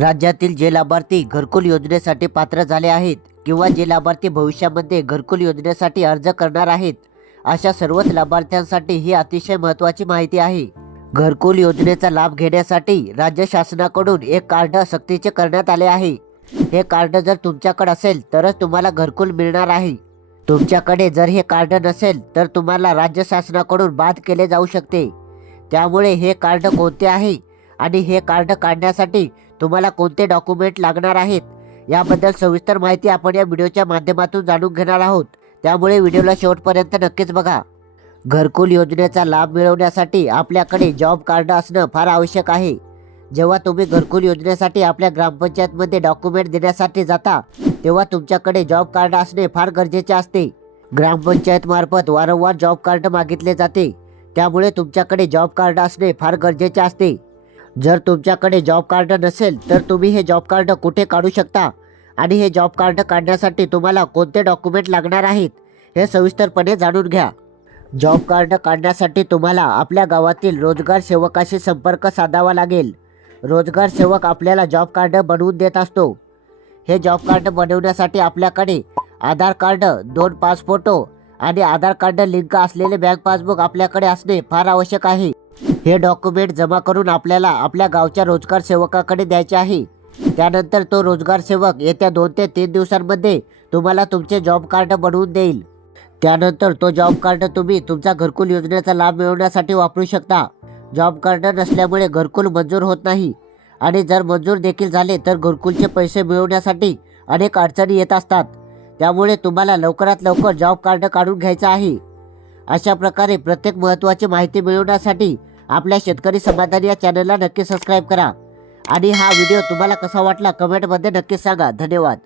राज्यातील जे लाभार्थी घरकुल योजनेसाठी पात्र झाले आहेत किंवा जे लाभार्थी भविष्यामध्ये घरकुल योजनेसाठी अर्ज करणार आहेत अशा सर्वच लाभार्थ्यांसाठी ही अतिशय महत्त्वाची माहिती आहे. घरकुल योजनेचा लाभ घेण्यासाठी राज्य शासनाकडून एक कार्ड सक्तीचे करण्यात आले आहे. हे कार्ड जर तुमच्याकडे असेल तरच तुम्हाला घरकुल मिळणार आहे. तुमच्याकडे जर हे कार्ड नसेल तर तुम्हाला राज्य शासनाकडून बाद केले जाऊ शकते. त्यामुळे हे कार्ड कोणते आहे आणि हे कार्ड काढण्यासाठी तुम्हाला कोणते डॉक्युमेंट लागणार आहेत याबद्दल सविस्तर माहिती आपण या व्हिडिओच्या माध्यमातून जाणून घेणार आहोत. त्यामुळे व्हिडिओला शेवटपर्यंत नक्कीच बघा. घरकुल योजनेचा लाभ मिळवण्यासाठी आपल्याकडे जॉब कार्ड असणं फार आवश्यक आहे. जेव्हा तुम्ही घरकुल योजनेसाठी आपल्या ग्रामपंचायतमध्ये डॉक्युमेंट देण्यासाठी जाता तेव्हा तुमच्याकडे जॉब कार्ड असणे फार गरजेचे असते. ग्रामपंचायतमार्फत वारंवार जॉब कार्ड मागितले जाते. त्यामुळे तुमच्याकडे जॉब कार्ड असणे फार गरजेचे असते. जर तुमच्याकडे जॉब कार्ड नसेल तर तुम्ही हे जॉब कार्ड कुठे काढू शकता? आणि हे जॉब कार्ड काढण्यासाठी तुम्हाला कोणते डॉक्युमेंट लागणार आहेत हे सविस्तरपणे जाणून घ्या. जॉब कार्ड काढण्यासाठी तुम्हाला आपल्या गावातील रोजगार सेवकाशी संपर्क साधावा लागेल. रोजगार सेवक आपल्याला जॉब कार्ड बनवून देत असतो. हे जॉब कार्ड बनवण्यासाठी आपल्याकडे आधार कार्ड दोन पाच फोटो आणि आधार कार्ड लिंक असलेले बँक पासबुक आपल्याकडे असणे फार आवश्यक आहे. हे डॉक्युमेंट जमा करून आपल्याला आपल्या गावच्या रोजगार सेवकाकडे द्यायचे आहे. त्यानंतर तो रोजगार सेवक येत्या दोन ते तीन दिवसांमध्ये तुम्हाला तुमचे जॉब कार्ड बनवून देईल. त्यानंतर तो जॉब कार्ड तुम्ही तुमचा घरकुल योजनेचा लाभ मिळवण्यासाठी वापरू शकता. जॉब कार्ड नसल्यामुळे घरकुल मंजूर होत नाही. आणि जर मंजूर देखील झाले तर घरकुलचे पैसे मिळवण्यासाठी अनेक अडचणी येत असतात. त्यामुळे तुम्हाला लवकरात लवकर जॉब कार्ड काढून घ्यायचं आहे. अशा प्रकारे प्रत्येक महत्त्वाची माहिती मिळवण्यासाठी आपल्या शेतकरी समाधान या चॅनलला नक्की सबस्क्राईब करा. आणि हा व्हिडिओ तुम्हाला कसा वाटला कमेंटमध्ये नक्की सांगा. धन्यवाद.